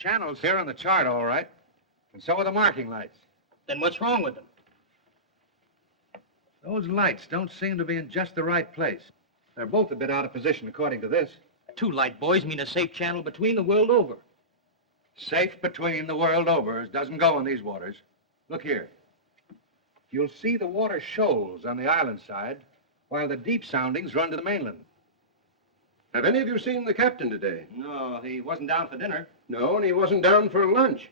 Channels here on the chart, all right. And so are the marking lights. Then what's wrong with them? Those lights don't seem to be in just the right place. They're both a bit out of position, according to this. 2 light buoys mean a safe channel between the world over. Safe between the world over doesn't go in these waters. Look here. You'll see the water shoals on the island side, while the deep soundings run to the mainland. Have any of you seen the captain today? No, he wasn't down for dinner. No, and he wasn't down for lunch.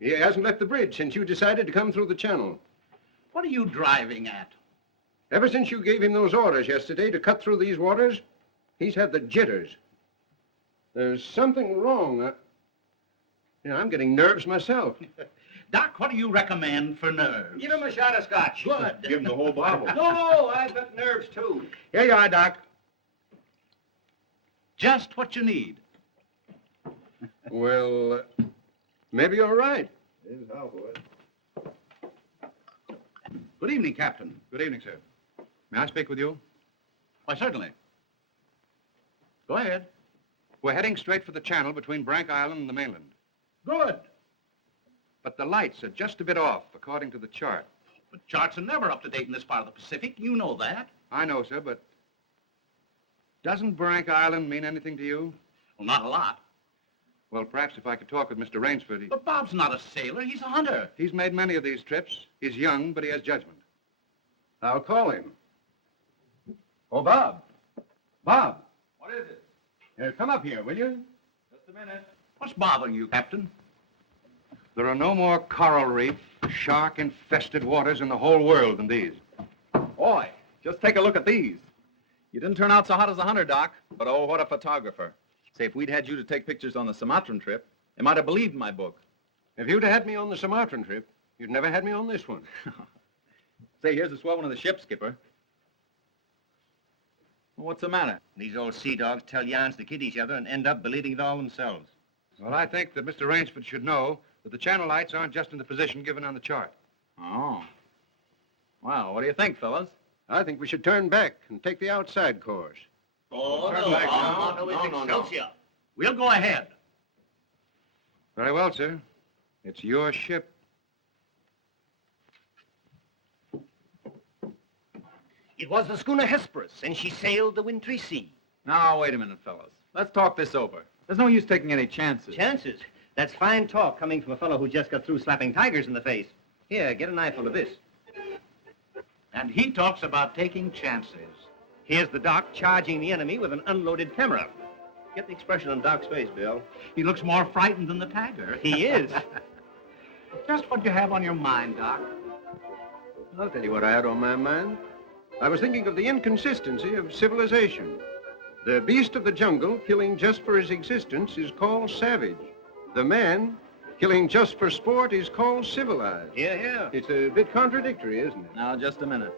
He hasn't left the bridge since you decided to come through the channel. What are you driving at? Ever since you gave him those orders yesterday to cut through these waters, he's had the jitters. There's something wrong. I'm getting nerves myself. Doc, what do you recommend for nerves? Give him a shot of scotch. Good. Give him the whole bottle. No, I've got nerves, too. Here you are, Doc. Just what you need. Well, maybe you're right. Good evening, Captain. Good evening, sir. May I speak with you? Why, certainly. Go ahead. We're heading straight for the channel between Brank Island and the mainland. Good. But the lights are just a bit off, according to the chart. But charts are never up to date in this part of the Pacific. You know that. I know, sir, but doesn't Brank Island mean anything to you? Well, not a lot. Well, perhaps if I could talk with Mr. Rainsford. But Bob's not a sailor. He's a hunter. He's made many of these trips. He's young, but he has judgment. I'll call him. Oh, Bob. Bob. What is it? Come up here, will you? Just a minute. What's bothering you, Captain? There are no more coral reef, shark-infested waters in the whole world than these. Boy, just take a look at these. You didn't turn out so hot as a hunter, Doc, but oh, what a photographer. Say, if we'd had you to take pictures on the Sumatran trip, they might have believed my book. If you'd had me on the Sumatran trip, you'd never had me on this one. Say, here's a swell one of the ship, Skipper. Well, what's the matter? These old sea dogs tell yarns to kid each other and end up believing it all themselves. Well, I think that Mr. Rainsford should know that the channel lights aren't just in the position given on the chart. Oh. Well, what do you think, fellas? I think we should turn back and take the outside course. Oh, Turn back now. No. We'll go ahead. Very well, sir. It's your ship. It was the schooner Hesperus, and she sailed the wintry sea. Now, wait a minute, fellas. Let's talk this over. There's no use taking any chances. Chances? That's fine talk coming from a fellow who just got through slapping tigers in the face. Here, get a knifeful of this. And he talks about taking chances. Here's the Doc charging the enemy with an unloaded camera. Get the expression on Doc's face, Bill. He looks more frightened than the tiger. He is. Just what you have on your mind, Doc. I'll tell you what I had on my mind. I was thinking of the inconsistency of civilization. The beast of the jungle, killing just for his existence, is called savage. The man, killing just for sport, is called civilized. Yeah. It's a bit contradictory, isn't it? Now, just a minute.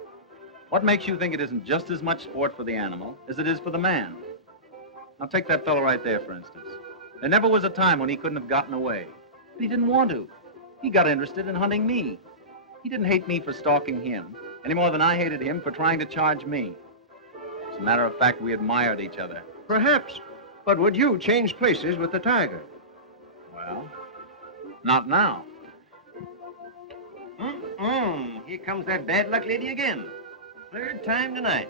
What makes you think it isn't just as much sport for the animal as it is for the man? Now, take that fellow right there, for instance. There never was a time when he couldn't have gotten away. But he didn't want to. He got interested in hunting me. He didn't hate me for stalking him, any more than I hated him for trying to charge me. As a matter of fact, we admired each other. Perhaps. But would you change places with the tiger? Well, not now. Here comes that bad luck lady again. Third time tonight.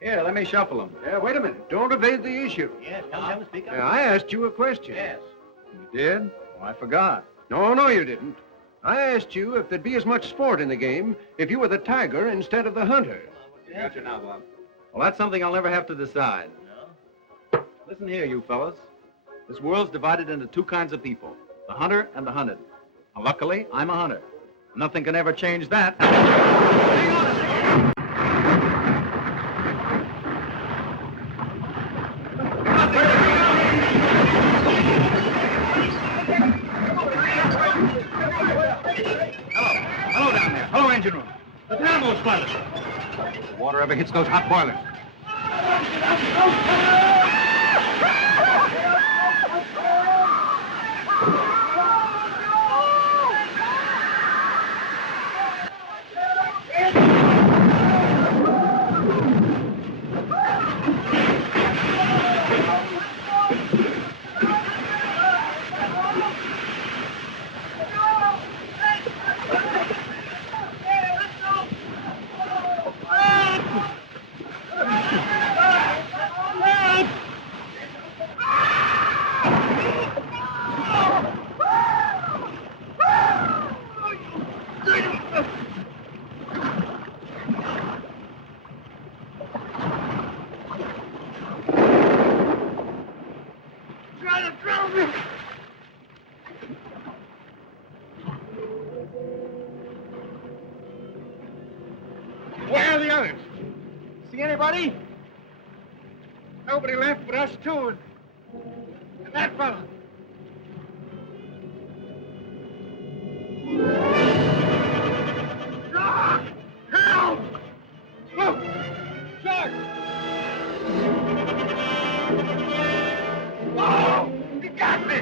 Here, let me shuffle him. Wait a minute. Don't evade the issue. Yes, come, speak up. I asked you a question. Yes. You did? Oh, I forgot. No, you didn't. I asked you if there'd be as much sport in the game if you were the tiger instead of the hunter. Gotcha now, Bob. Well, that's something I'll never have to decide. No? Listen here, you fellas. This world's divided into 2 kinds of people, the hunter and the hunted. Now, luckily, I'm a hunter. Nothing can ever change that. Hang on a second. Hello down there. Hello, engine room. The dynamos, pilot. If the water ever hits those hot boilers. to drown me! Where are the others? See anybody? Nobody left but us two and that fellow. Ah! Help! Look! Shark! Oh! He got me!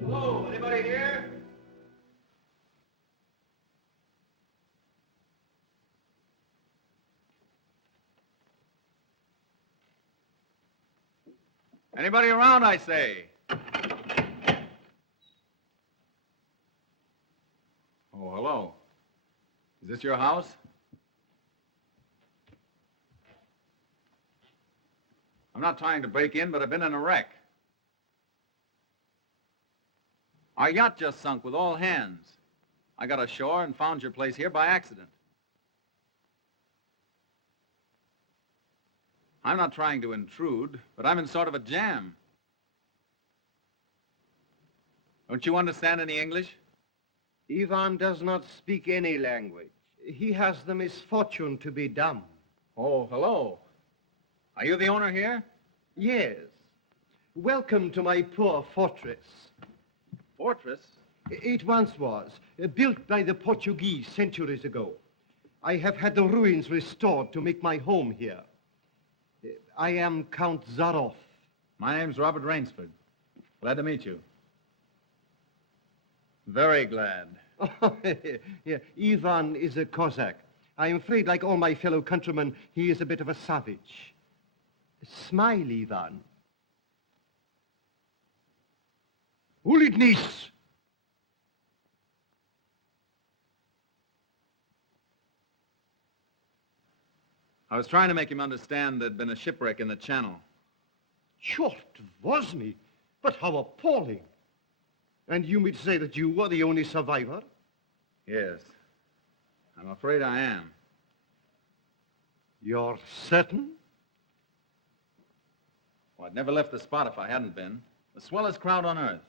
Hello, anybody here? Anybody around, I say? Oh, hello. Is this your house? I'm not trying to break in, but I've been in a wreck. Our yacht just sunk with all hands. I got ashore and found your place here by accident. I'm not trying to intrude, but I'm in sort of a jam. Don't you understand any English? Ivan does not speak any language. He has the misfortune to be dumb. Oh, hello. Are you the owner here? Yes. Welcome to my poor fortress. Fortress? It once was, built by the Portuguese centuries ago. I have had the ruins restored to make my home here. I am Count Zaroff. My name's Robert Rainsford. Glad to meet you. Very glad. Yeah, Ivan is a Cossack. I'm afraid, like all my fellow countrymen, he is a bit of a savage. Smile, Ivan. Ulitnis! I was trying to make him understand there'd been a shipwreck in the channel. Sure, it was me. But how appalling. And you mean to say that you were the only survivor? Yes. I'm afraid I am. You're certain? Well, I'd never left the spot if I hadn't been. The swellest crowd on Earth.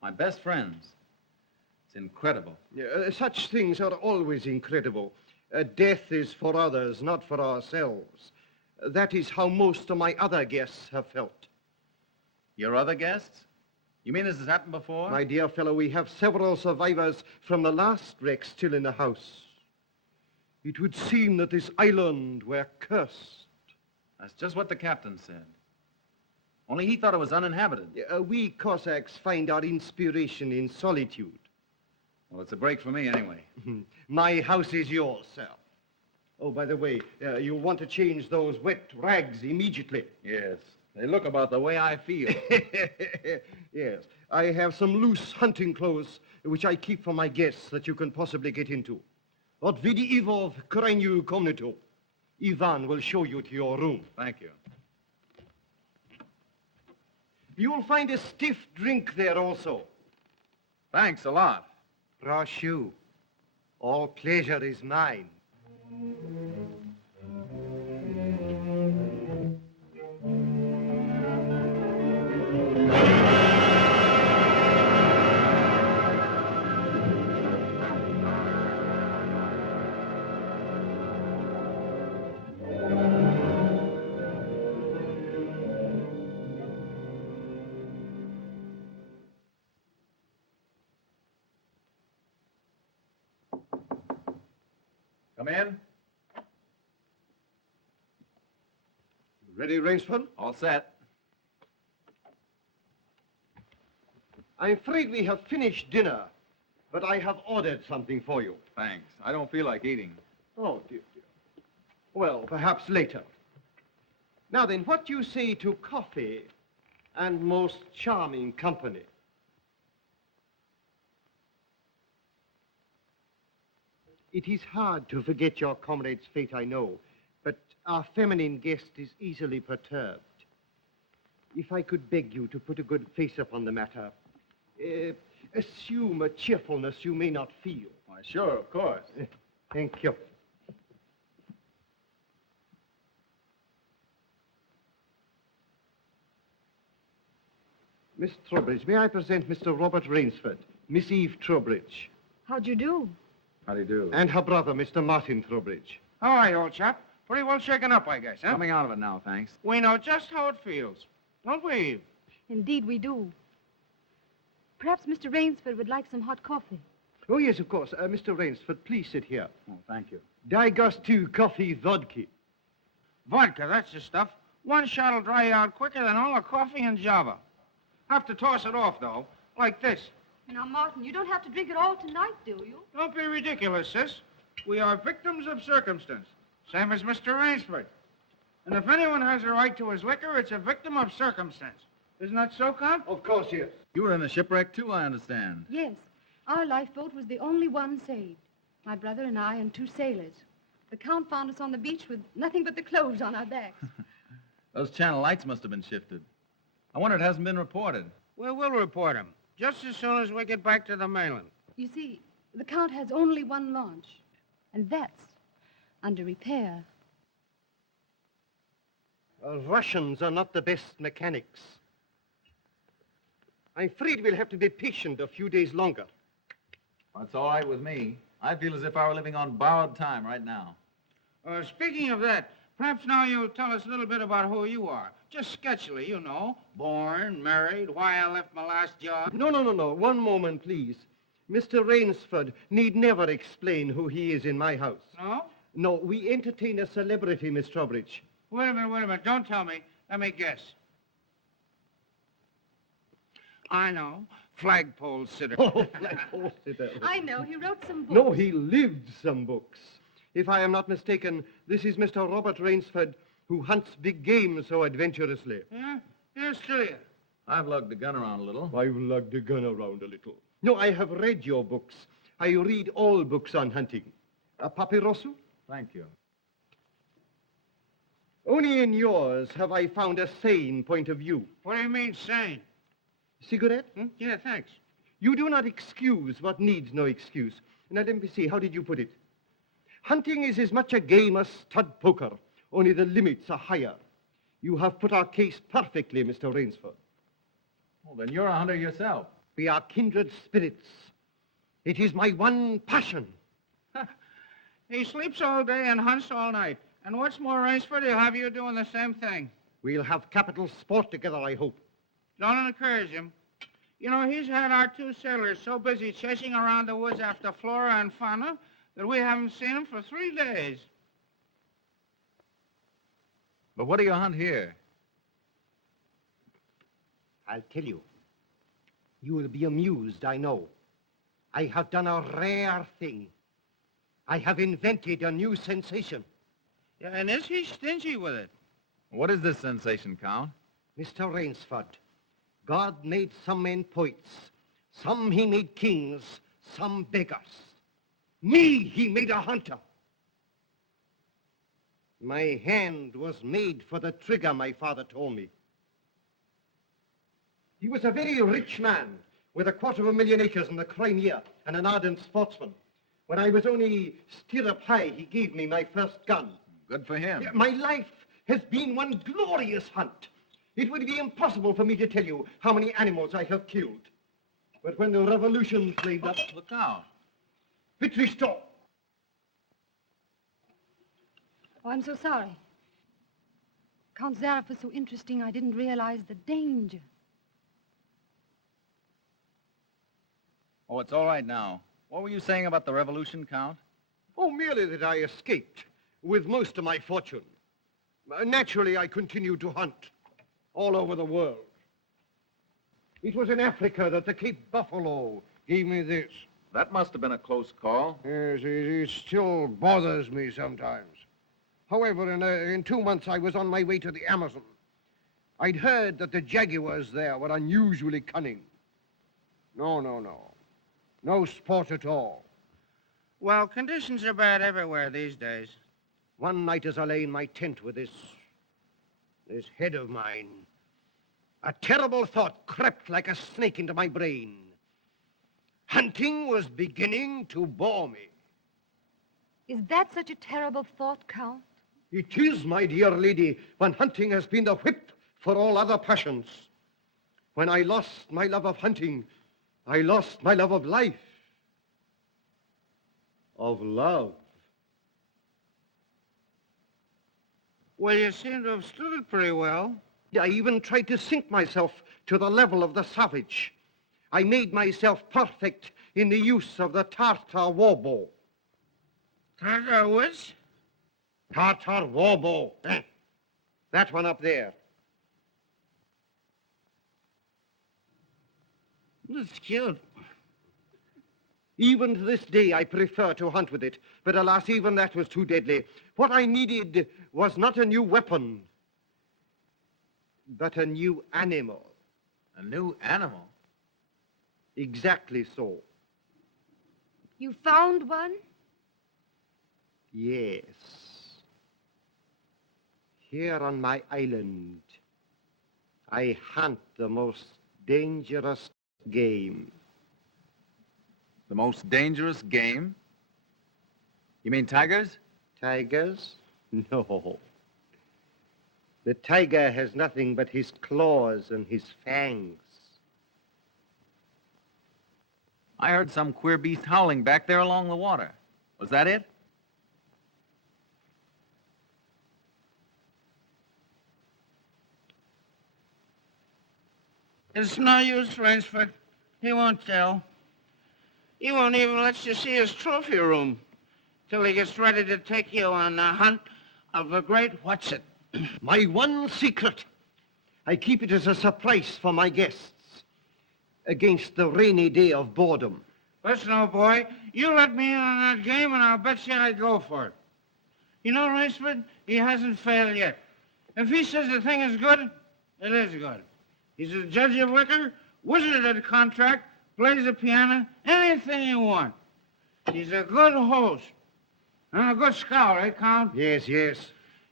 My best friends. It's incredible. Such things are always incredible. Death is for others, not for ourselves. That is how most of my other guests have felt. Your other guests? You mean this has happened before? My dear fellow, we have several survivors from the last wreck still in the house. It would seem that this island were cursed. That's just what the captain said. Only he thought it was uninhabited. We Cossacks find our inspiration in solitude. Well, it's a break for me anyway. My house is yours, sir. Oh, by the way, you'll want to change those wet rags immediately. Yes. They look about the way I feel. Yes. I have some loose hunting clothes which I keep for my guests that you can possibly get into. Od Vidivov krajnyu komnatu. Ivan will show you to your room. Thank you. You'll find a stiff drink there also. Thanks a lot. Proшу. All pleasure is mine. Come in. Ready, Rainsford? All set. I'm afraid we have finished dinner, but I have ordered something for you. Thanks. I don't feel like eating. Oh, dear. Well, perhaps later. Now then, what do you say to coffee and most charming company? It is hard to forget your comrade's fate, I know, but our feminine guest is easily perturbed. If I could beg you to put a good face upon the matter, assume a cheerfulness you may not feel. Why, sure, of course. Thank you. Miss Trowbridge, may I present Mr. Robert Rainsford, Miss Eve Trowbridge, How'd you do? How do you do? and her brother, Mr. Martin Trowbridge. How are you, old chap? Pretty well shaken up, I guess, huh? Coming out of it now, thanks. We know just how it feels. Don't we, Eve? Indeed, we do. Perhaps Mr. Rainsford would like some hot coffee. Oh, yes, of course. Mr. Rainsford, please sit here. Oh, thank you. Daigostu coffee vodka. Vodka, that's the stuff. One shot'll dry you out quicker than all the coffee in Java. Have to toss it off, though, like this. Now, Martin, you don't have to drink it all tonight, do you? Don't be ridiculous, sis. We are victims of circumstance, same as Mr. Rainsford. And if anyone has a right to his liquor, it's a victim of circumstance. Isn't that so, Count? Of course, yes. You were in a shipwreck, too, I understand. Yes. Our lifeboat was the only one saved. My brother and I and two sailors. The Count found us on the beach with nothing but the clothes on our backs. Those channel lights must have been shifted. I wonder it hasn't been reported. Well, we'll report him, just as soon as we get back to the mainland. You see, the Count has only one launch, and that's under repair. Russians are not the best mechanics. I'm afraid we'll have to be patient a few days longer. That's all right with me. I feel as if I were living on borrowed time right now. Speaking of that, perhaps now you'll tell us a little bit about who you are. Just sketchily, you know. Born, married, why I left my last job. No. One moment, please. Mr. Rainsford need never explain who he is in my house. No? No, we entertain a celebrity, Miss Trowbridge. Wait a minute. Don't tell me. Let me guess. I know. Flagpole sitter. Oh, flagpole sitter. I know. He wrote some books. No, he lived some books. If I am not mistaken, this is Mr. Robert Rainsford, who hunts big game so adventurously. Yeah? Here's to you. I've lugged the gun around a little. I've lugged the gun around a little. No, I have read your books. I read all books on hunting. Papyrosu? Thank you. Only in yours have I found a sane point of view. What do you mean, sane? Cigarette? Yeah, thanks. You do not excuse what needs no excuse. Now, let me see, how did you put it? Hunting is as much a game as stud poker, only the limits are higher. You have put our case perfectly, Mr. Rainsford. Well, then you're a hunter yourself. We are kindred spirits. It is my one passion. He sleeps all day and hunts all night. And what's more, Rainsford, he'll have you doing the same thing. We'll have capital sport together, I hope. Don't encourage him. You know, he's had our 2 sailors so busy chasing around the woods after flora and fauna that we haven't seen him for 3 days. But what do you hunt here? I'll tell you. You will be amused, I know. I have done a rare thing. I have invented a new sensation. Yeah, and is he stingy with it? What is this sensation, Count? Mr. Rainsford, God made some men poets. Some he made kings, some beggars. Me he made a hunter. My hand was made for the trigger, my father told me. He was a very rich man with 250,000 acres in the Crimea and an ardent sportsman. When I was only stirrup high, he gave me my first gun. Good for him. My life has been one glorious hunt. It would be impossible for me to tell you how many animals I have killed. But when the revolution flamed up... Look out. Victory stop! Oh, I'm so sorry. Count Zaroff was so interesting, I didn't realize the danger. Oh, it's all right now. What were you saying about the revolution, Count? Oh, merely that I escaped with most of my fortune. Naturally, I continued to hunt all over the world. It was in Africa that the Cape Buffalo gave me this. That must have been a close call. Yes, it still bothers me sometimes. However, in 2 months, I was on my way to the Amazon. I'd heard that the jaguars there were unusually cunning. No. No sport at all. Well, conditions are bad everywhere these days. One night as I lay in my tent with this head of mine, a terrible thought crept like a snake into my brain. Hunting was beginning to bore me. Is that such a terrible thought, Count? It is, my dear lady, when hunting has been the whip for all other passions. When I lost my love of hunting, I lost my love of life. Of love. Well, you seem to have stood it pretty well. I even tried to sink myself to the level of the savage. I made myself perfect in the use of the Tartar war bow. Tartar which? Tartar war bow. That one up there. That's cute. Even to this day, I prefer to hunt with it. But alas, even that was too deadly. What I needed was not a new weapon, but a new animal. A new animal? Exactly so. You found one? Yes. Here on my island, I hunt the most dangerous game. The most dangerous game? You mean tigers? Tigers? No. The tiger has nothing but his claws and his fangs. I heard some queer beast howling back there along the water. Was that it? It's no use, Rainsford. He won't tell. He won't even let you see his trophy room till he gets ready to take you on the hunt of the great what's-it. My one secret. I keep it as a surprise for my guests against the rainy day of boredom. Listen, old boy, you let me in on that game and I'll bet you I'd go for it. You know, Rainsford, he hasn't failed yet. If he says the thing is good, it is good. He's a judge of liquor, wizard at a contract, plays the piano, anything you want. He's a good host. And a good scout, eh, Count? Yes.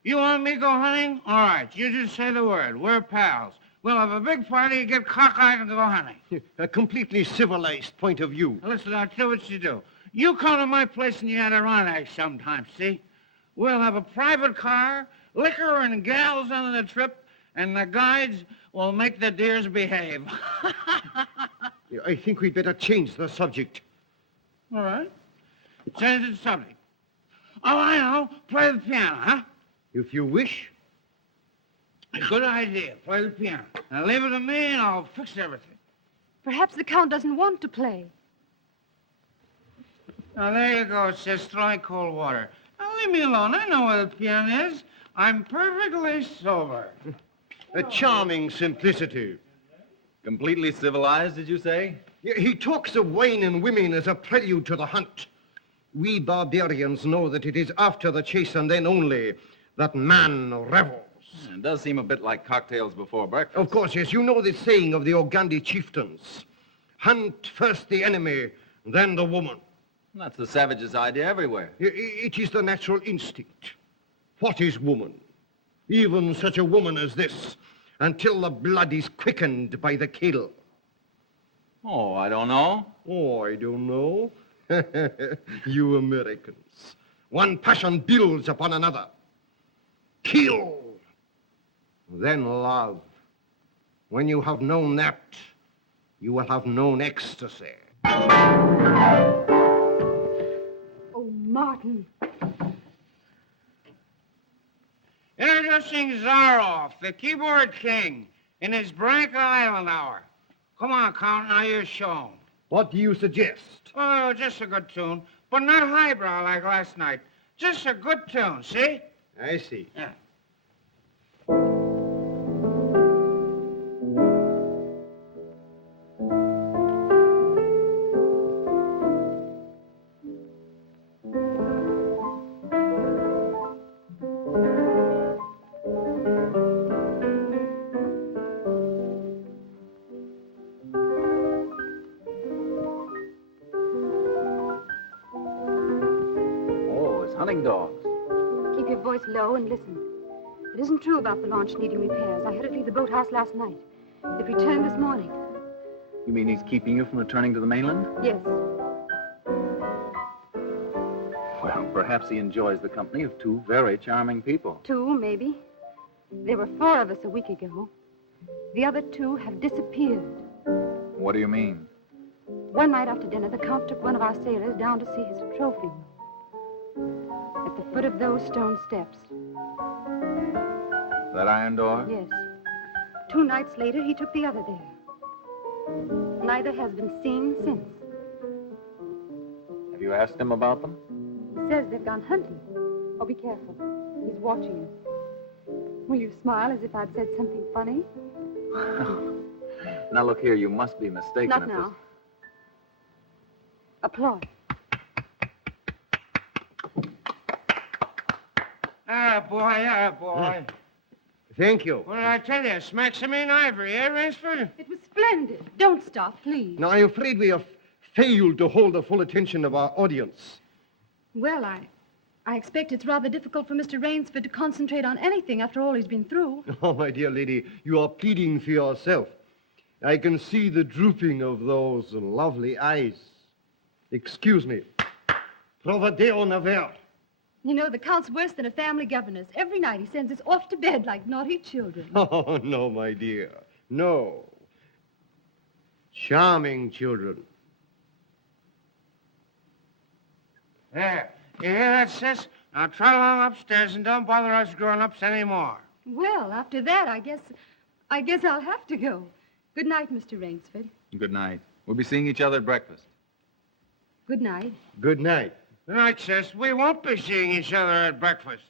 You want me to go hunting? All right, you just say the word. We're pals. We'll have a big party, get cockeyed, and go hunting. A completely civilized point of view. Now, listen, I'll tell you what you do. You come to my place in the Adirondack sometime, see? We'll have a private car, liquor and gals on the trip, and the guides will make the deers behave. I think we'd better change the subject. All right. Change the subject. Oh, I know. Play the piano, huh? If you wish. Good idea. Play the piano. Now leave it to me and I'll fix everything. Perhaps the Count doesn't want to play. Now there you go. It says throwing cold water. Now leave me alone. I know where the piano is. I'm perfectly sober. A charming simplicity. Completely civilized, did you say? He talks of wine and women as a prelude to the hunt. We barbarians know that it is after the chase and then only that man revels. It does seem a bit like cocktails before breakfast. Of course, yes. You know the saying of the Ogandi chieftains. Hunt first the enemy, then the woman. That's the savage's idea everywhere. It is the natural instinct. What is woman? Even such a woman as this, until the blood is quickened by the kill. Oh, I don't know. Oh, I don't know. You Americans. One passion builds upon another. Kill. Then love. When you have known that, you will have known ecstasy. Oh, Martin. Introducing Zaroff, the keyboard king, in his Branca Island hour. Come on, Count, now you show him. What do you suggest? Oh, just a good tune, but not highbrow like last night. Just a good tune, see? I see. Yeah. Hunting dogs. Keep your voice low and listen. It isn't true about the launch needing repairs. I heard it leave the boathouse last night. It returned this morning. You mean he's keeping you from returning to the mainland? Yes. Well, perhaps he enjoys the company of two very charming people. Two, maybe. There were 4 of us a week ago. The other 2 have disappeared. What do you mean? One night after dinner, the Count took one of our sailors down to see his trophy room. At the foot of those stone steps. That iron door? Yes. 2 nights later, he took the other there. Neither has been seen since. Have you asked him about them? He says they've gone hunting. Oh, be careful. He's watching us. Will you smile as if I'd said something funny? Now, look here, you must be mistaken. Not now. Applaud. Ah, boy. Thank you. What did I tell you? Smack some in ivory, eh, Rainsford? It was splendid. Don't stop, please. Now, I'm afraid we have failed to hold the full attention of our audience. Well, I expect it's rather difficult for Mr. Rainsford to concentrate on anything after all he's been through. Oh, my dear lady, you are pleading for yourself. I can see the drooping of those lovely eyes. Excuse me. Provadeo naver. You know, the Count's worse than a family governess. Every night he sends us off to bed like naughty children. Oh, no, my dear. No. Charming children. There. You hear that, sis? Now trot along upstairs and don't bother us grown-ups anymore. Well, after that, I guess I'll have to go. Good night, Mr. Rainsford. Good night. We'll be seeing each other at breakfast. Good night. Good night. Good night, sis. We won't be seeing each other at breakfast.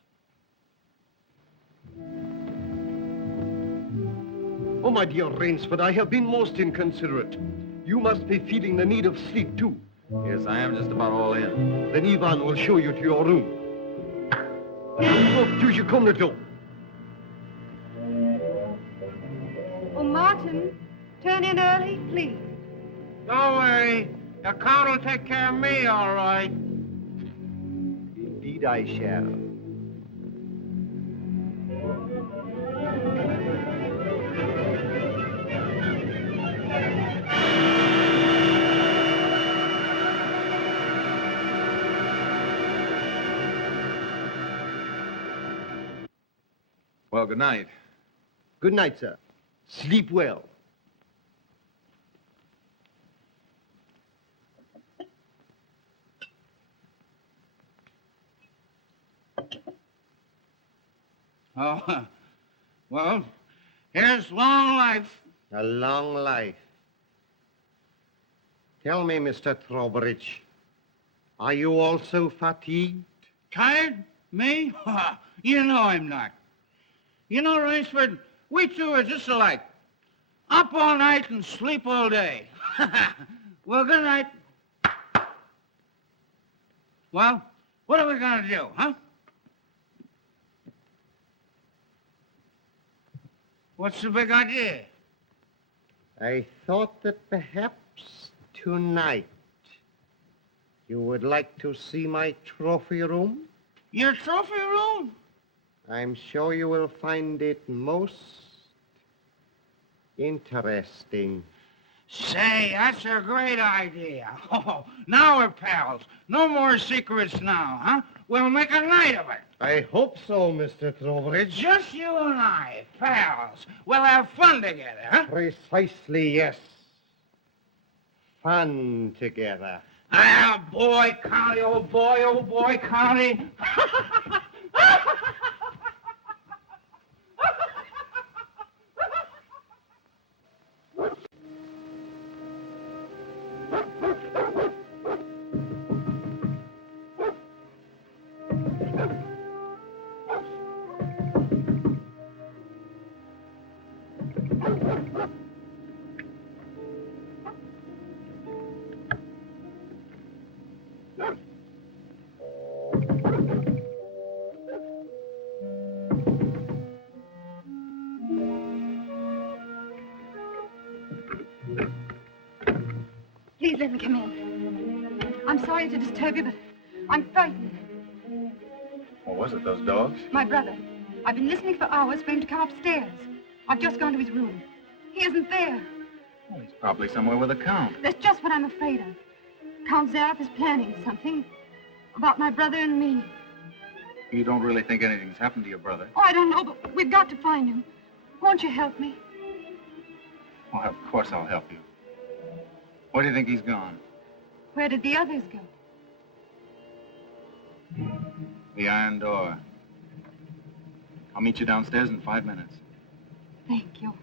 Oh, my dear Rainsford, I have been most inconsiderate. You must be feeling the need of sleep, too. Yes, I am just about all in. Then Ivan will show you to your room. Oh, tu come the door. Oh, Martin, turn in early, please. Don't worry. The Count will take care of me, all right. Indeed I shall. Well, good night. Good night, sir. Sleep well. Oh, well, here's long life. A long life. Tell me, Mr. Trowbridge, are you also fatigued? Tired? Me? You know I'm not. You know, Rainsford, we two are just alike. Up all night and sleep all day. Well, good night. Well, what are we going to do, huh? What's the big idea? I thought that perhaps tonight you would like to see my trophy room. Your trophy room? I'm sure you will find it most interesting. Say, that's a great idea. Oh, now we're pals. No more secrets now, huh? We'll make a night of it. I hope so, Mr. Trowbridge. Just you and I, pals. We'll have fun together, huh? Precisely, yes. Fun together. Ah, boy, Connie, oh boy, Connie. Please let me come in. I'm sorry to disturb you, but I'm frightened. What was it, those dogs? My brother. I've been listening for hours for him to come upstairs. I've just gone to his room. He isn't there. Well, he's probably somewhere with the Count. That's just what I'm afraid of. Count Zaroff is planning something about my brother and me. You don't really think anything's happened to your brother? Oh, I don't know, but we've got to find him. Won't you help me? Well, of course I'll help you. Where do you think he's gone? Where did the others go? The iron door. I'll meet you downstairs in 5 minutes. Thank you.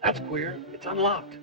That's queer. It's unlocked.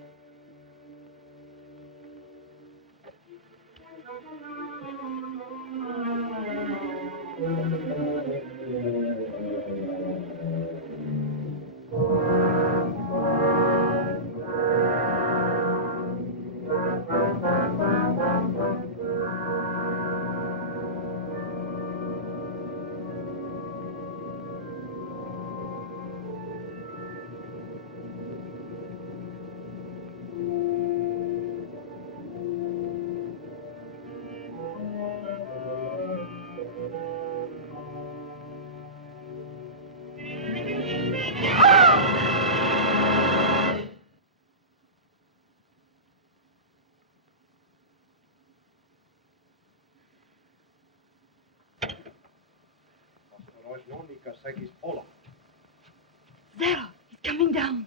Zaroff, he's coming down.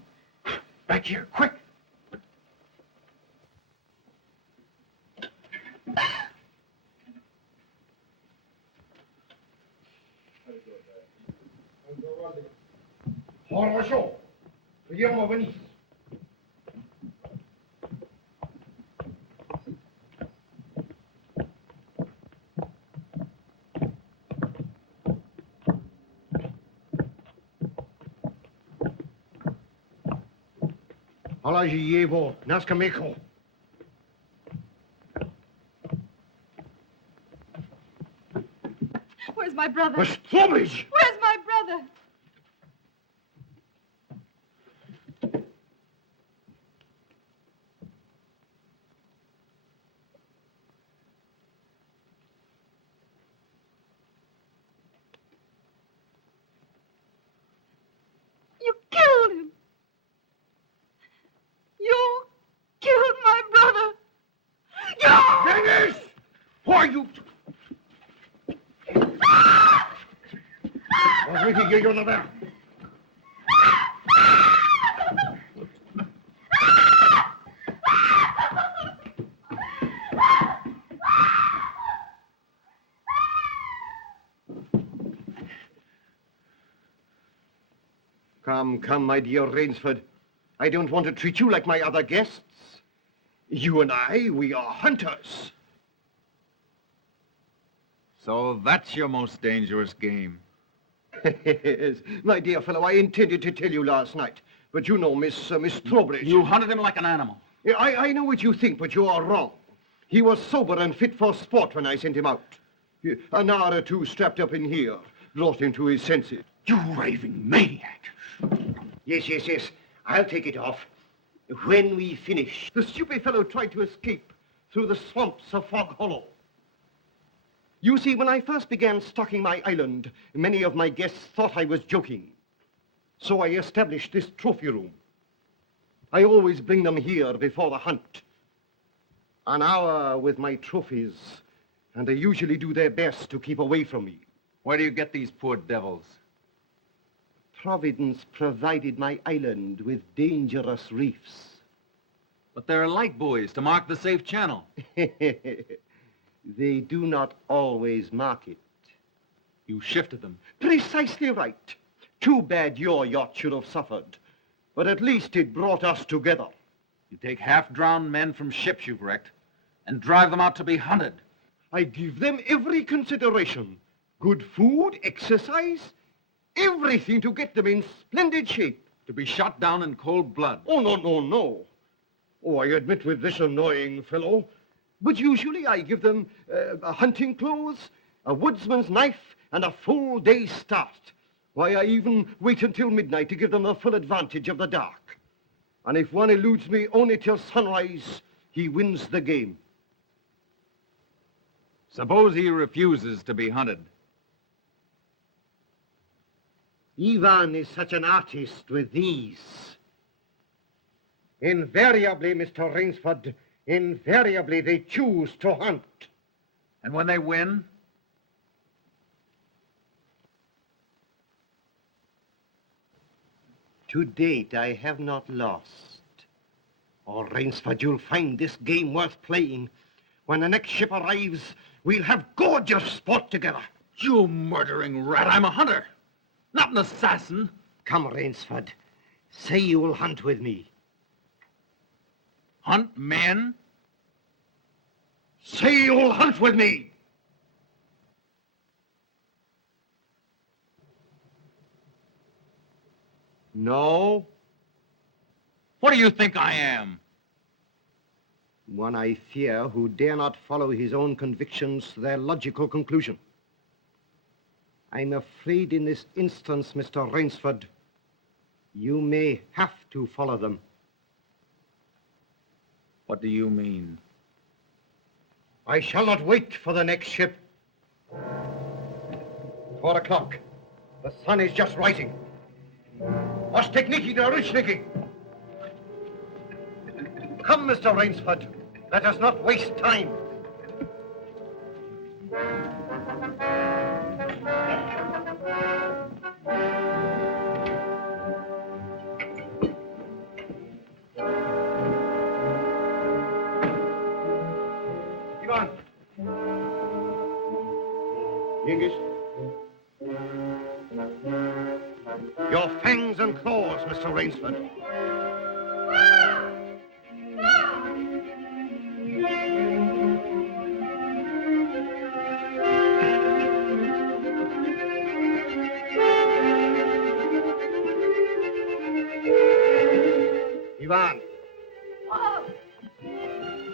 Back here, quick. Хорошо. Прямо вниз. Положи его на скамейку. Where's my brother? Trowbridge! Where's my brother? you... Was making you on there. Come, my dear Rainsford. I don't want to treat you like my other guests. You and I, we are hunters. So that's your most dangerous game. Yes, my dear fellow, I intended to tell you last night, but you know, Miss Trowbridge... You hunted him like an animal. I know what you think, but you are wrong. He was sober and fit for sport when I sent him out. An hour or two strapped up in here brought him to his senses. You raving maniac. Yes. I'll take it off. When we finish. The stupid fellow tried to escape through the swamps of Fog Hollow. You see, when I first began stocking my island, many of my guests thought I was joking. So I established this trophy room. I always bring them here before the hunt. An hour with my trophies, and they usually do their best to keep away from me. Where do you get these poor devils? Providence provided my island with dangerous reefs. But there are light buoys to mark the safe channel. They do not always mark it. You shifted them. Precisely right. Too bad your yacht should have suffered. But at least it brought us together. You take half-drowned men from ships you've wrecked and drive them out to be hunted. I give them every consideration. Good food, exercise, everything to get them in splendid shape. To be shot down in cold blood. Oh, no. Oh, I admit with this annoying fellow. But usually I give them hunting clothes, a woodsman's knife, and a full day's start. Why, I even wait until midnight to give them the full advantage of the dark. And if one eludes me only till sunrise, he wins the game. Suppose he refuses to be hunted. Ivan is such an artist with these. Invariably, Mr. Rainsford, invariably they choose to hunt. And when they win? To date, I have not lost. Oh, Rainsford, you'll find this game worth playing. When the next ship arrives, we'll have gorgeous sport together. You murdering rat, I'm a hunter, not an assassin. Come, Rainsford, say you will hunt with me. Hunt men? Say you'll hunt with me! No? What do you think I am? One I fear who dare not follow his own convictions to their logical conclusion. I'm afraid in this instance, Mr. Rainsford, you may have to follow them. What do you mean? I shall not wait for the next ship. 4 o'clock. The sun is just rising. Was techniki der Rutschniki? Come, Mr. Rainsford. Let us not waste time. Ivan. Yengish. Your fangs and claws, Mr. Rainsford. Ivan. Oh,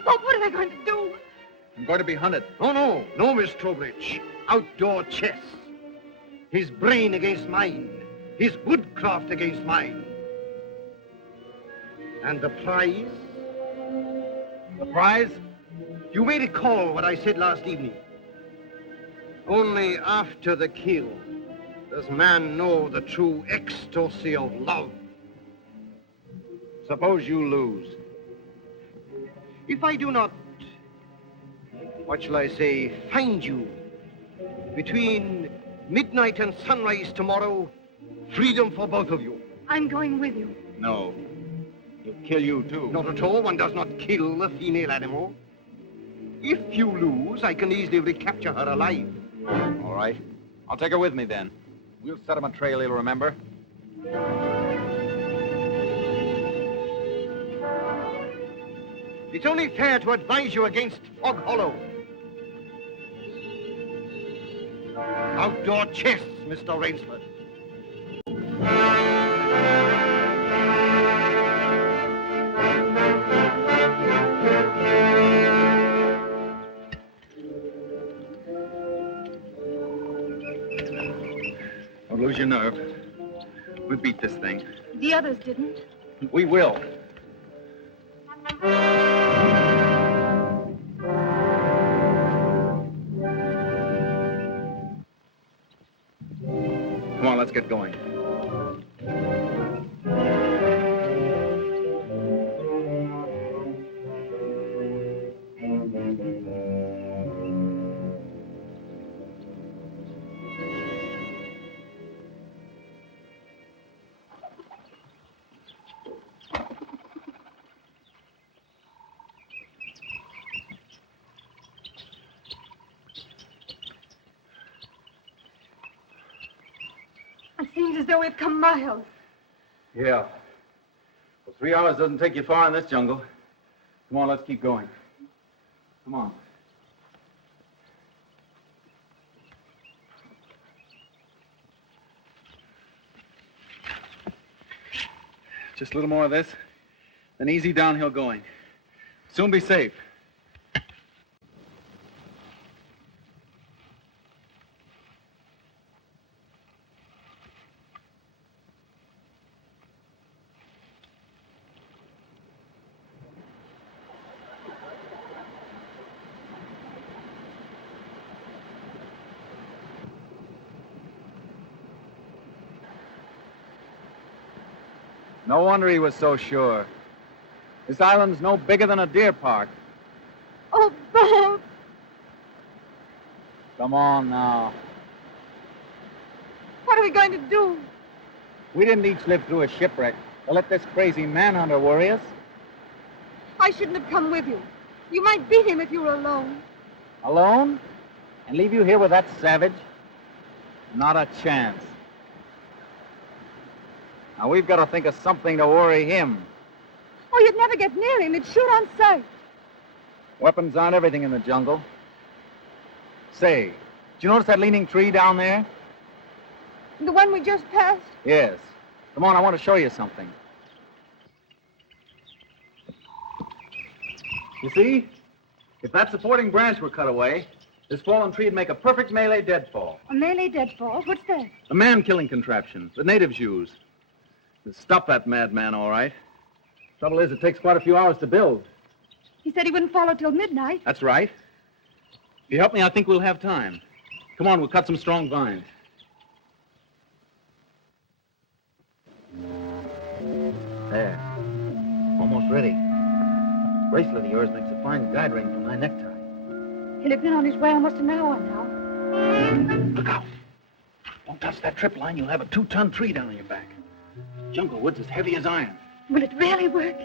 what are they going to do? I'm going to be hunted. No, Miss Trowbridge. Outdoor chess. His brain against mine. His woodcraft against mine. And the prize? The prize? You may recall what I said last evening. Only after the kill does man know the true ecstasy of love. Suppose you lose. If I do not what shall I say, find you. Between midnight and sunrise tomorrow, freedom for both of you. I'm going with you. No. He'll kill you, too. Not at all. One does not kill a female animal. If you lose, I can easily recapture her alive. All right. I'll take her with me, then. We'll set him a trail he'll remember. It's only fair to advise you against Fog Hollow. Outdoor chess, Mr. Rainsford. Don't lose your nerve. We beat this thing. The others didn't. We will. Come on, let's get going. It seems as though we've come miles. Yeah. Well, 3 hours doesn't take you far in this jungle. Come on, let's keep going. Come on. Just a little more of this, then easy downhill going. Soon be safe. No wonder he was so sure. This island's no bigger than a deer park. Oh, Bob! Come on now. What are we going to do? We didn't each live through a shipwreck to let this crazy manhunter worry us. I shouldn't have come with you. You might beat him if you were alone. Alone? And leave you here with that savage? Not a chance. Now, we've got to think of something to worry him. Oh, you'd never get near him. He'd shoot on sight. Weapons aren't everything in the jungle. Say, did you notice that leaning tree down there? The one we just passed? Yes. Come on, I want to show you something. You see? If that supporting branch were cut away, this fallen tree would make a perfect melee deadfall. A melee deadfall? What's that? A man-killing contraption the natives use. It'll stop that madman, all right. Trouble is, it takes quite a few hours to build. He said he wouldn't follow till midnight. That's right. If you help me, I think we'll have time. Come on, we'll cut some strong vines. There. Almost ready. This bracelet of yours makes a fine guide ring for my necktie. He'll have been on his way almost an hour now. Look out. Don't touch that trip line. You'll have a 2-ton tree down on your back. Jungle wood's as heavy as iron. Will it really work?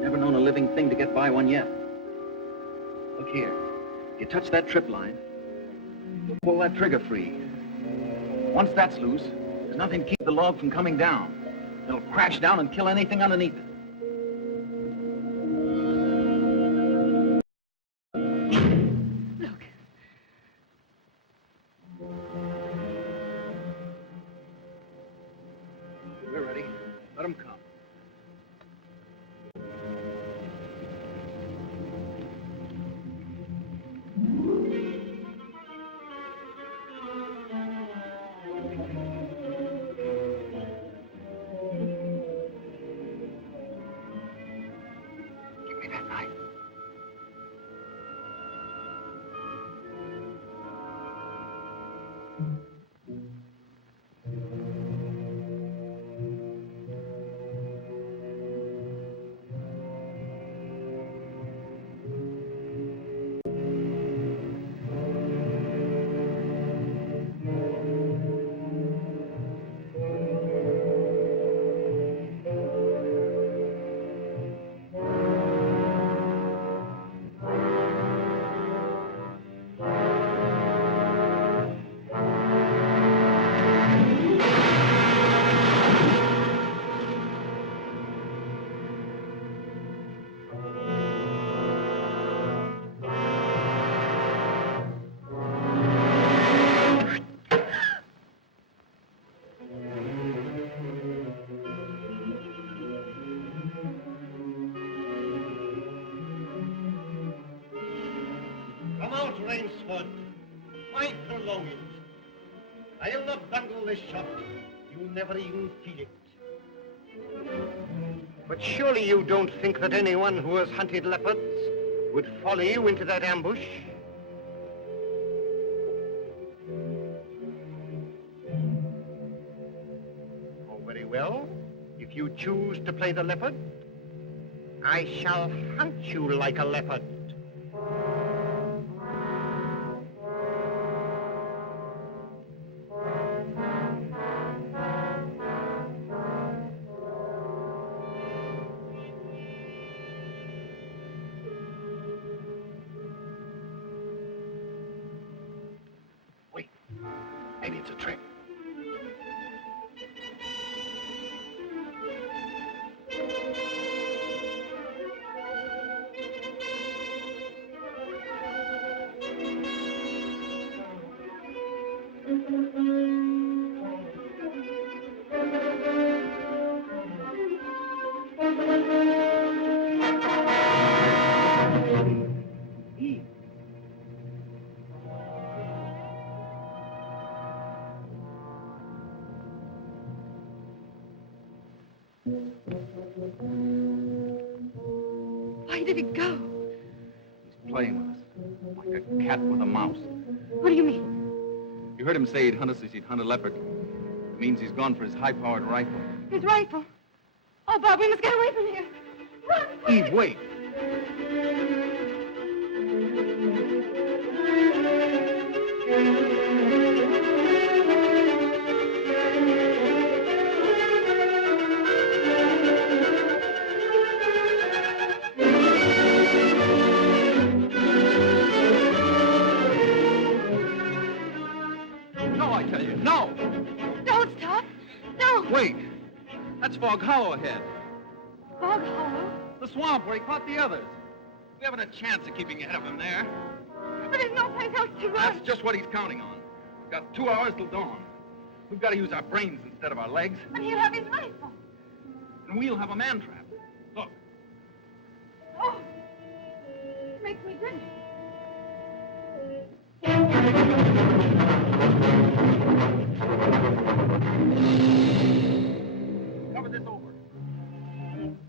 Never known a living thing to get by one yet. Look here. If you touch that trip line, you'll pull that trigger free. Once that's loose, there's nothing to keep the log from coming down. It'll crash down and kill anything underneath it. Look. We're ready. Let them come. Give me that knife. yours, Rainsford. Why prolong it? I'll not bundle this shot. You'll never even feel it. But surely you don't think that anyone who has hunted leopards would follow you into that ambush? Oh, very well. If you choose to play the leopard, I shall hunt you like a leopard. Wait. Maybe it's a trick. Why did it go? He's playing with us, like a cat with a mouse. What do you mean? You heard him say he'd hunt us as he'd hunt a leopard. It means he's gone for his high-powered rifle. His rifle. Oh, Bob, we must get away from here. Run, quick! Eve, wait. No, I tell you, no! Don't stop. Don't. Wait. That's Fog Hollow ahead. Fog Hollow? The swamp where he caught the others. We haven't a chance of keeping ahead of him there. But there's no place else to run. That's just what he's counting on. We've got 2 hours till dawn. We've got to use our brains instead of our legs. But he'll have his rifle. And we'll have a man trap. Look. Oh. Makes me drink. Cover this over.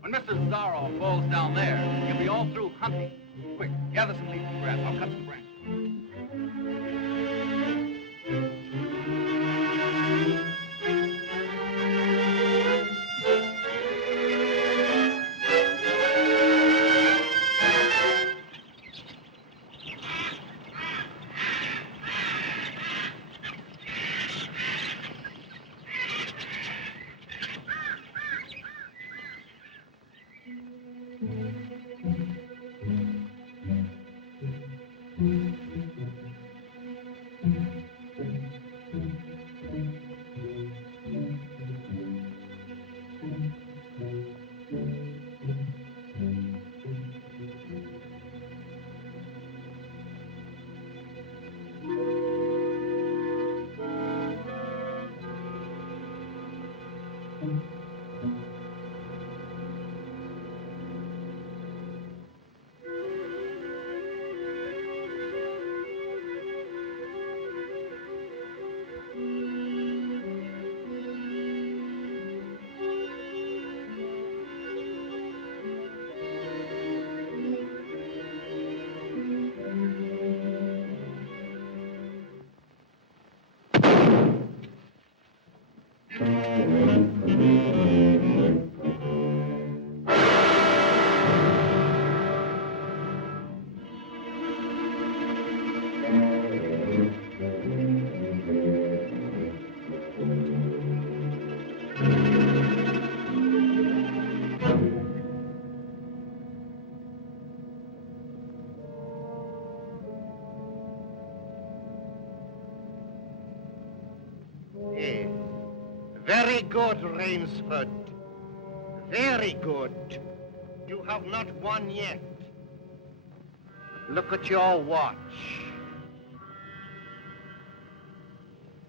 When Mr. Zaroff falls down there, he'll be all through hunting. Quick, gather some leaves and grass. I'll cut some branches. Very good, Rainsford. Very good. You have not won yet. Look at your watch.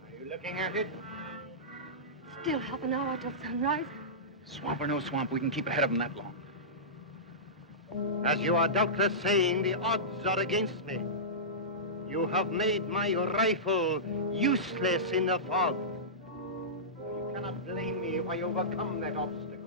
Are you looking at it? Still half an hour till sunrise. Swamp or no swamp, we can keep ahead of him that long. As you are doubtless saying, the odds are against me. You have made my rifle useless in the fog. You cannot blame me if I overcome that obstacle.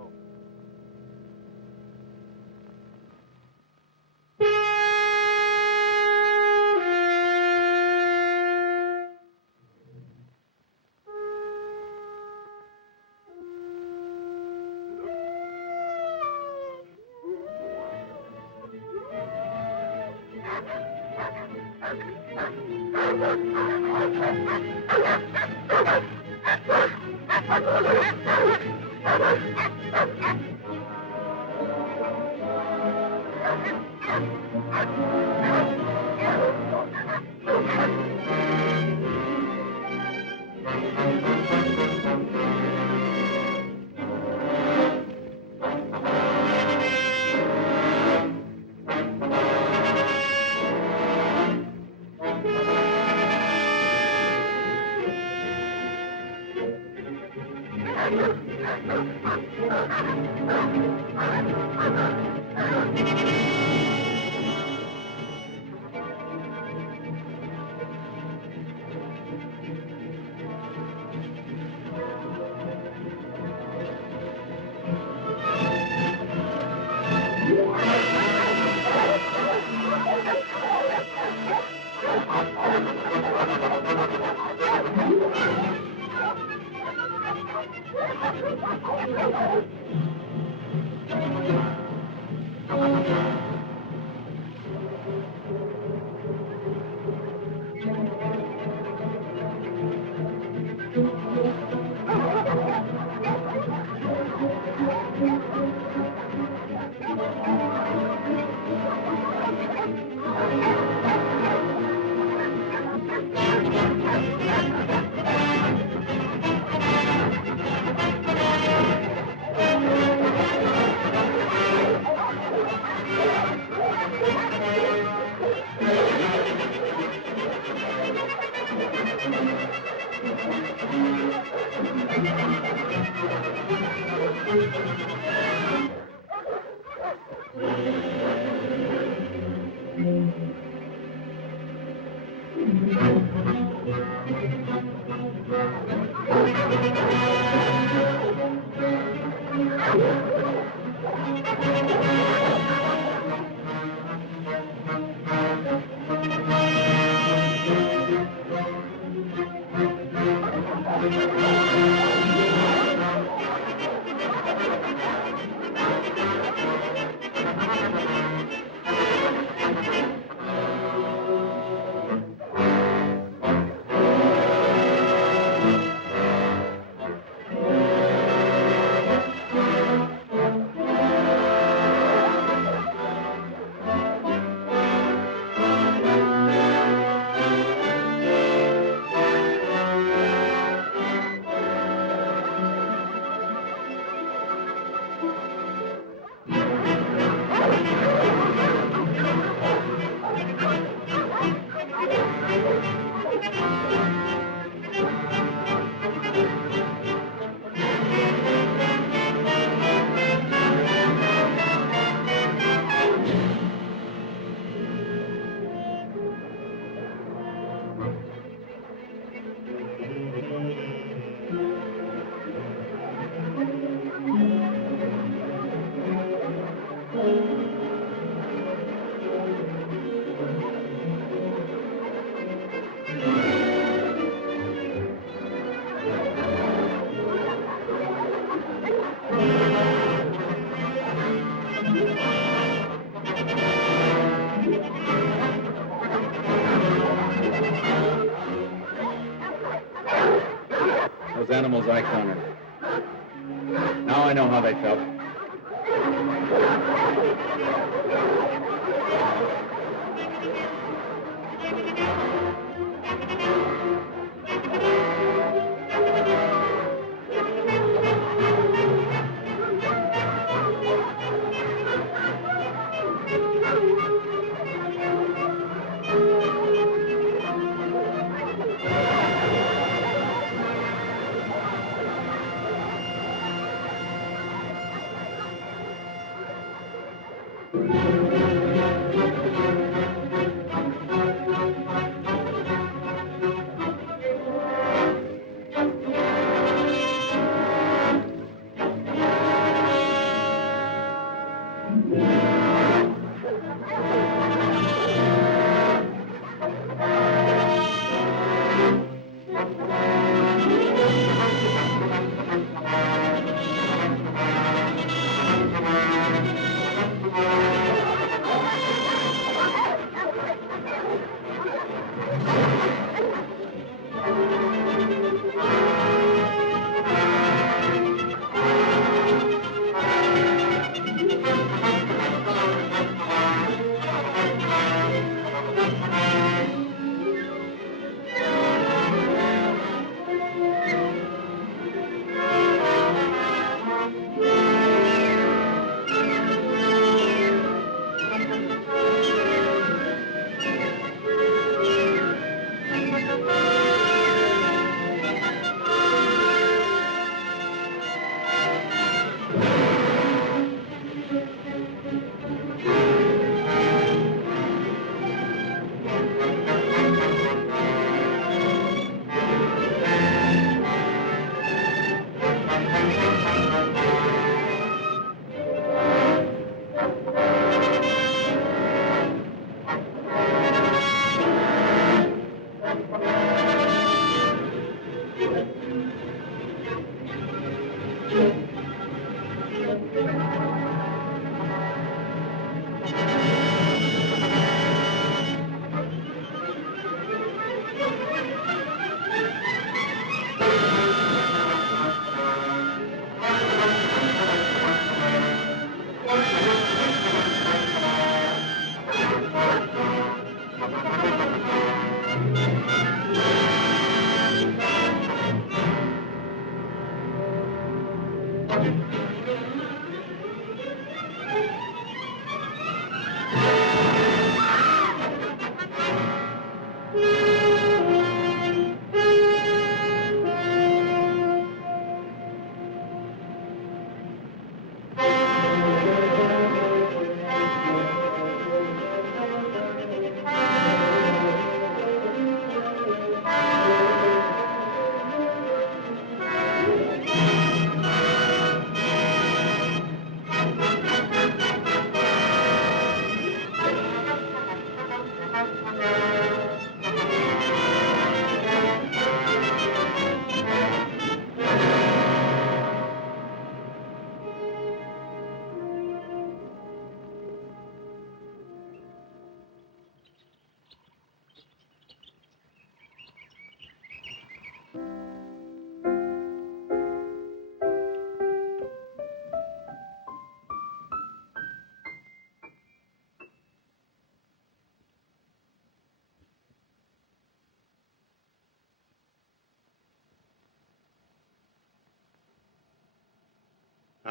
Those animals I cornered. Now I know how they felt.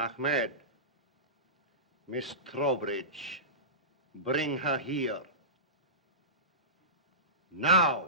Ahmed, Miss Trowbridge, bring her here. Now.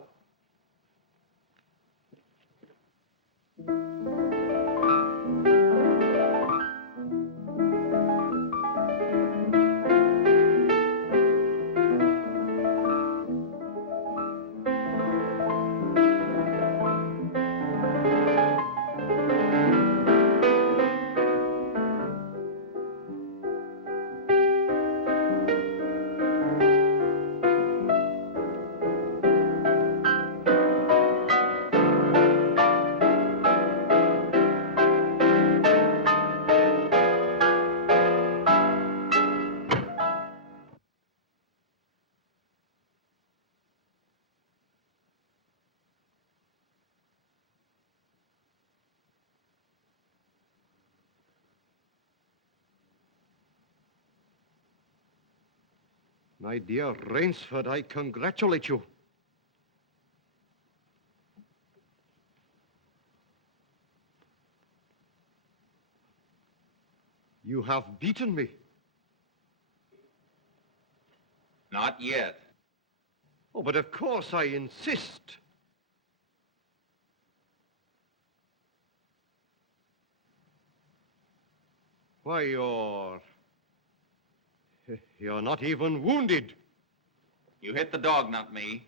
My dear Rainsford, I congratulate you. You have beaten me. Not yet. Oh, but of course I insist. Why, you're not even wounded. You hit the dog, not me.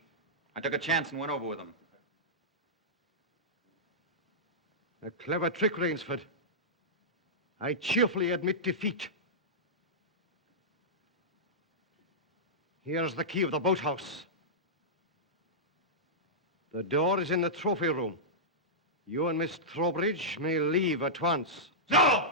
I took a chance and went over with him. A clever trick, Rainsford. I cheerfully admit defeat. Here's the key of the boathouse. The door is in the trophy room. You and Miss Trowbridge may leave at once. No!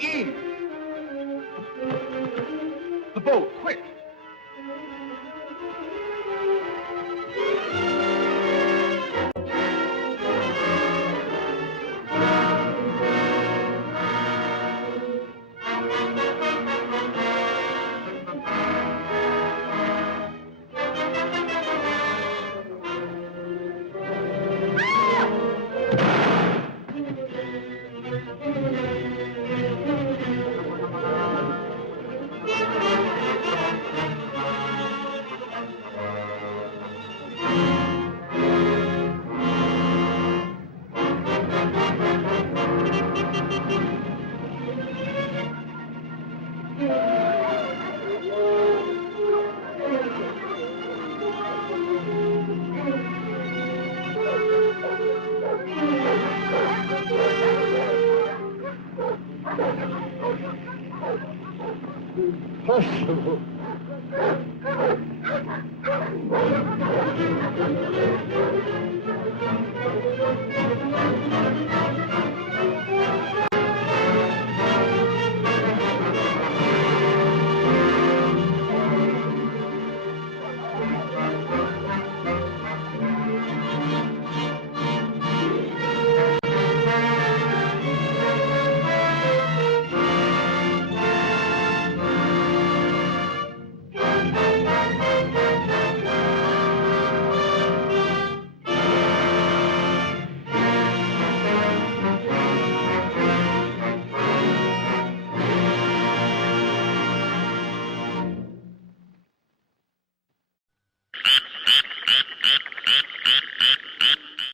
Eve! The boat, quick! Impossible.